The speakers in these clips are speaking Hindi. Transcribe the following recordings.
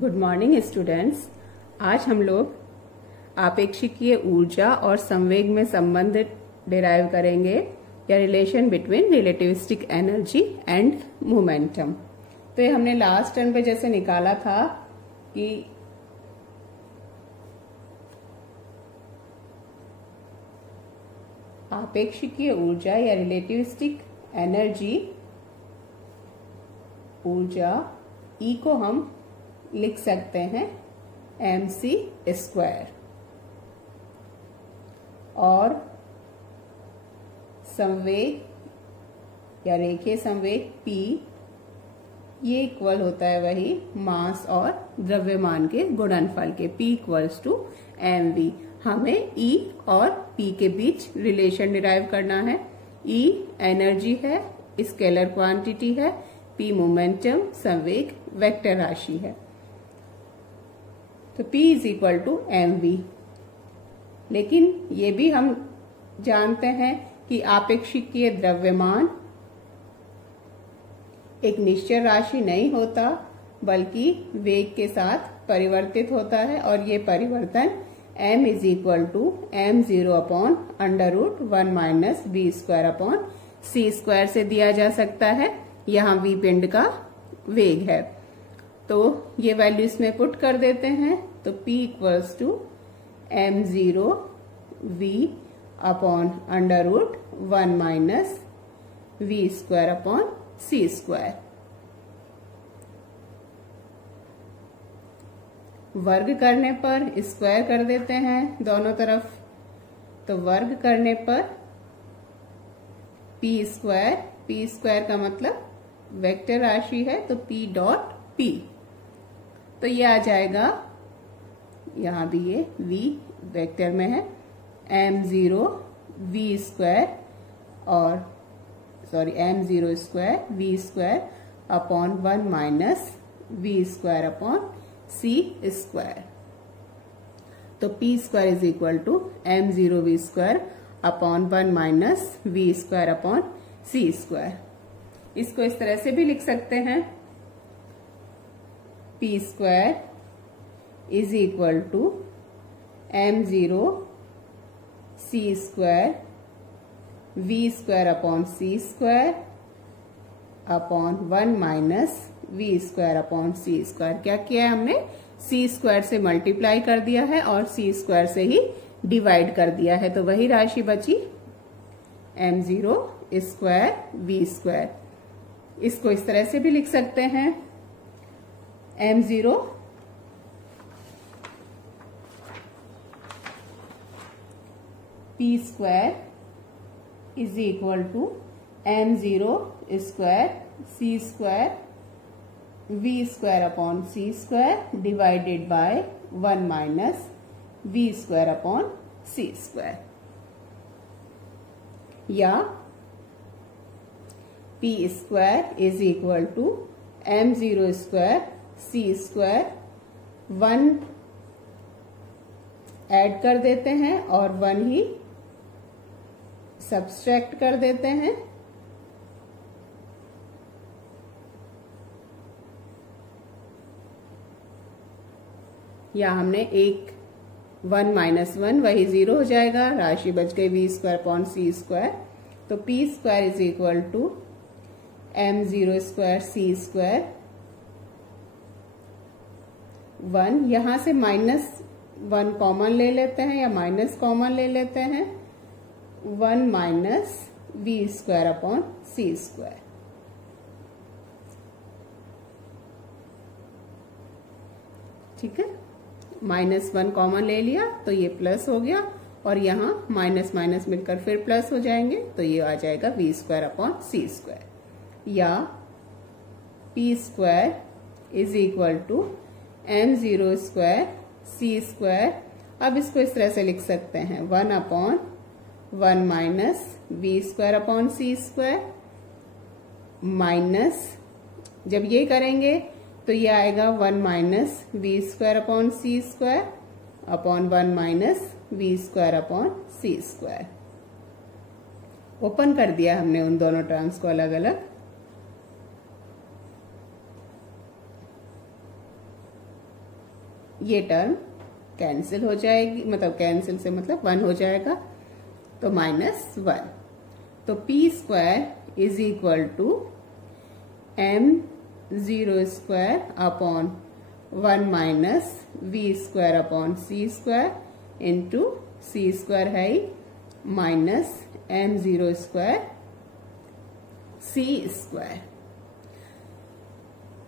Good morning students. आज हम लोग आपेक्षिकीय ऊर्जा और संवेग में संबंध डिराइव करेंगे या relation between relativistic energy and momentum. तो ये हमने लास्ट टर्म पे जैसे निकाला था कि आपेक्षिकीय ऊर्जा या रिलेटिविस्टिक एनर्जी ऊर्जा E को हम लिख सकते हैं mc² और संवेग या रेखीय संवेग P ये इक्वल होता है वही मास और द्रव्यमान के गुणनफल के P = mv। हमें E और P के बीच रिलेशन डिराइव करना है। E एनर्जी है, स्केलर क्वांटिटी है, P मोमेंटम संवेग वेक्टर राशि है। तो P = mv। लेकिन ये भी हम जानते हैं कि आपेक्षिकीय द्रव्यमान एक निश्चल राशि नहीं होता बल्कि वेग के साथ परिवर्तित होता है और ये परिवर्तन m = m0/√1 - v²/c² से दिया जा सकता है। यहाँ v पिंड का वेग है, तो ये वैल्यू इसमें पुट कर देते हैं। तो P = m0v/√1 - v²/c²। वर्ग करने पर स्क्वायर कर देते हैं दोनों तरफ, तो वर्ग करने पर p² का मतलब वेक्टर राशि है, तो p.p। तो ये आ जाएगा, यहां भी ये v वेक्टर में है, m0v² और m02 v²/1 - v²/c²। तो p² = m0v²/1 - v²/c²। इसको इस तरह से भी लिख सकते हैं, p² = m0c² v²/c²/1 - v²/c²। क्या किया है हमने? c² से मल्टीप्लाई कर दिया है और c² से ही डिवाइड कर दिया है, तो वही राशि बची m0² v²। इसको इस तरह से भी लिख सकते हैं, m0 p² = m0² c² v²/c² divided by 1 - v²/c²। या p² = m0² c², 1 ऐड कर देते हैं और 1 ही सब्सट्रैक्ट कर देते हैं। या हमने 1 - 1 वही 0 हो जाएगा, राशि बच गई v²/c²। तो p² = m0² c², 1 यहां से -1 कॉमन ले लेते हैं या माइनस कॉमन ले लेते हैं, 1 - v²/c²। ठीक है, -1 कॉमन ले लिया तो ये प्लस हो गया और यहाँ माइनस माइनस मिलकर फिर प्लस हो जाएंगे, तो ये आ जाएगा v²/c²। या p² = m0² c²। अब इसको इस तरह से लिख सकते हैं, 1/1 - v²/c² माइनस, जब ये करेंगे तो ये आएगा 1 - v²/c²/1 - v²/c²। ओपन कर दिया हमने उन दोनों टर्म्स को अलग अलग। 1 ये टर्म कैंसिल हो जाएगी, मतलब कैंसिल से मतलब 1 हो जाएगा, तो -1। तो P square is equal to m0 square upon 1 minus V square upon C square into C square है minus m0 square C square.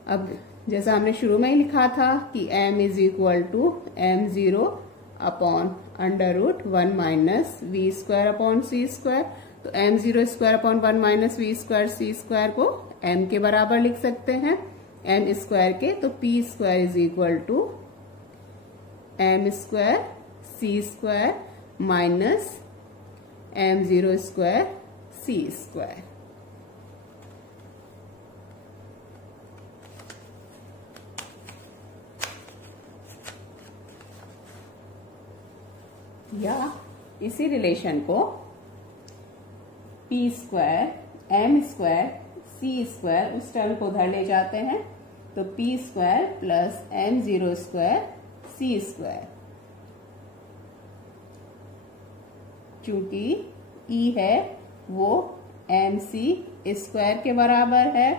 अब जैसा हमने शुरू में ही लिखा था कि m is equal to m0 upon under root 1 minus V square upon C square. तो m0 square upon 1 minus V square C square को m के बराबर लिख सकते हैं m स्क्वायर के। तो p square is equal to m square C square minus m0 square C square. या इसी रिलेशन को P square M square C square उस टर्म को उधर ले जाते हैं, तो P square plus m0 square C square. चूंकि E है वो mc स्क्वायर के बराबर है,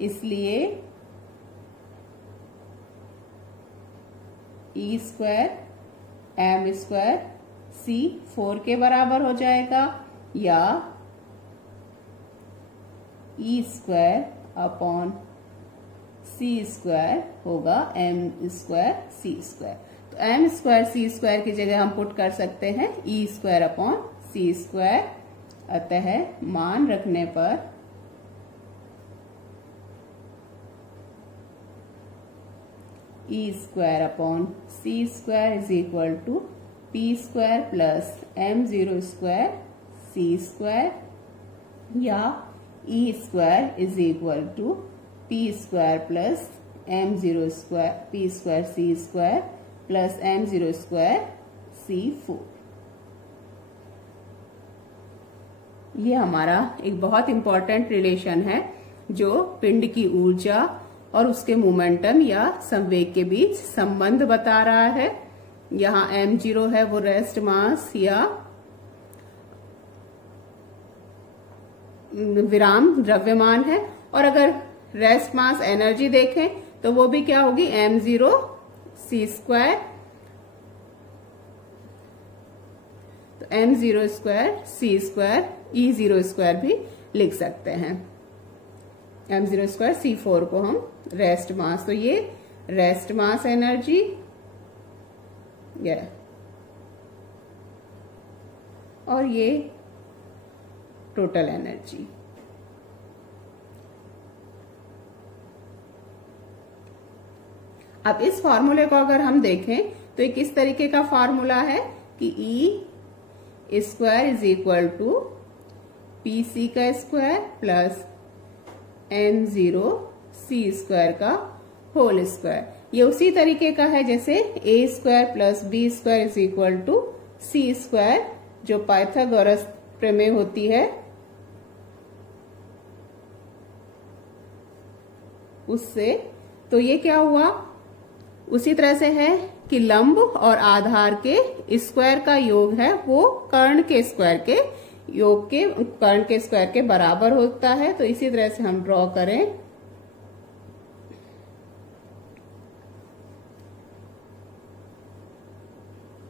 इसलिए E square m square c 4 के बराबर हो जाएगा, या E square upon C square होगा m स्क्वायर सी स्क्वायर। तो m स्क्वायर सी स्क्वायर की जगह हम पुट कर सकते हैं E square upon C square. अतः मान रखने पर E square upon C square is equal to P square plus m0 square C square, या E square is equal to P square plus m0 square P square C square plus m0 square c4। ये हमारा एक बहुत इंपॉर्टेंट रिलेशन है जो पिंड की ऊर्जा और उसके मोमेंटम या संवेग के बीच संबंध बता रहा है। यहाँ m0 है वो रेस्ट मास या विराम द्रव्यमान है, और अगर रेस्ट मास एनर्जी देखें तो वो भी क्या होगी m0 c स्क्वायर। तो m0 square c square E0 square भी लिख सकते हैं। m0 स्क्वायर c4 को हम रेस्ट मास, तो ये रेस्ट मास एनर्जी और ये टोटल एनर्जी। अब इस फॉर्मूले को अगर हम देखें तो एक इस तरीके का फॉर्मूला है कि E square is equal to P C का square plus m0 c square का होल स्क्वायर। ये उसी तरीके का है जैसे a square plus b square is equal to c square, जो पाइथागोरस प्रमेय होती है उससे। तो ये क्या हुआ, उसी तरह से है कि लंब और आधार के स्क्वायर का योग है वो कर्ण के स्क्वायर के योग के कर्ण के स्क्वायर के बराबर होता है। तो इसी तरह से हम ड्रॉ करें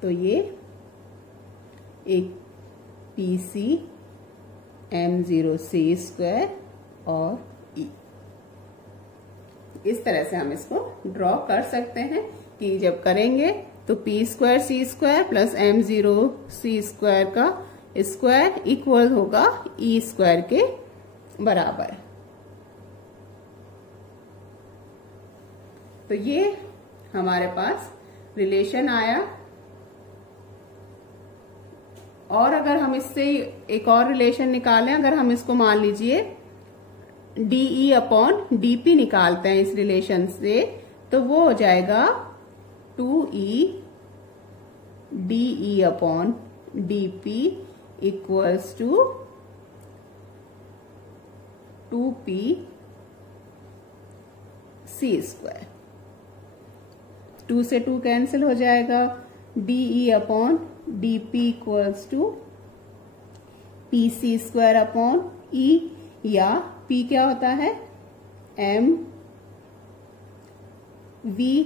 तो ये एक PC m0 c स्क्वायर और E, इस तरह से हम इसको ड्रॉ कर सकते हैं कि जब करेंगे तो p square c square plus m0 c square का स्क्वायर इक्वल होगा E स्क्वायर के बराबर। तो ये हमारे पास रिलेशन आया। और अगर हम इससे एक और रिलेशन निकालें, अगर हम इसको मान लीजिए DE अपॉन DP निकालते हैं इस रिलेशन से, तो वो हो जाएगा 2E DE upon DP equals to 2P C square. 2 से 2 कैंसिल हो जाएगा, dE upon dP equals to PC² upon E, या P क्या होता है mv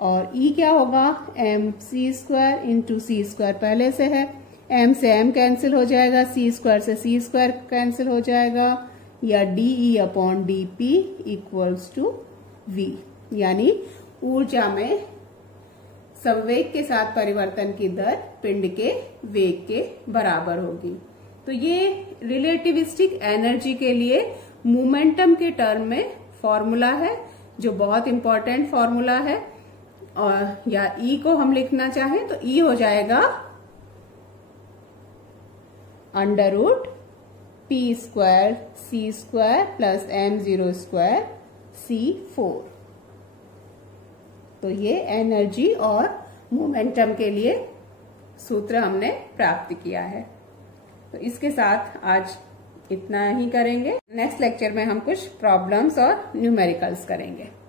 और E क्या होगा mc² इंटू C² पहले से है, m से m कैंसिल हो जाएगा, C² से C² कैंसिल हो जाएगा, या dE upon dP equals to v, यानी ऊर्जा में संवेग के साथ परिवर्तन की दर पिंड के वेग के बराबर होगी। तो ये रिलेटिविस्टिक एनर्जी के लिए मोमेंटम के टर्म में फॉर्मूला है, जो बहुत इंपॉर्टेंट फॉर्मूला है। और या E को हम लिखना चाहें तो E हो जाएगा √P² C² plus m0² C4। तो ये एनर्जी और मोमेंटम के लिए सूत्र हमने प्राप्त किया है। तो इसके साथ आज इतना ही करेंगे। नेक्स्ट लेक्चर में हम कुछ प्रॉब्लम्स और न्यूमेरिकल्स करेंगे।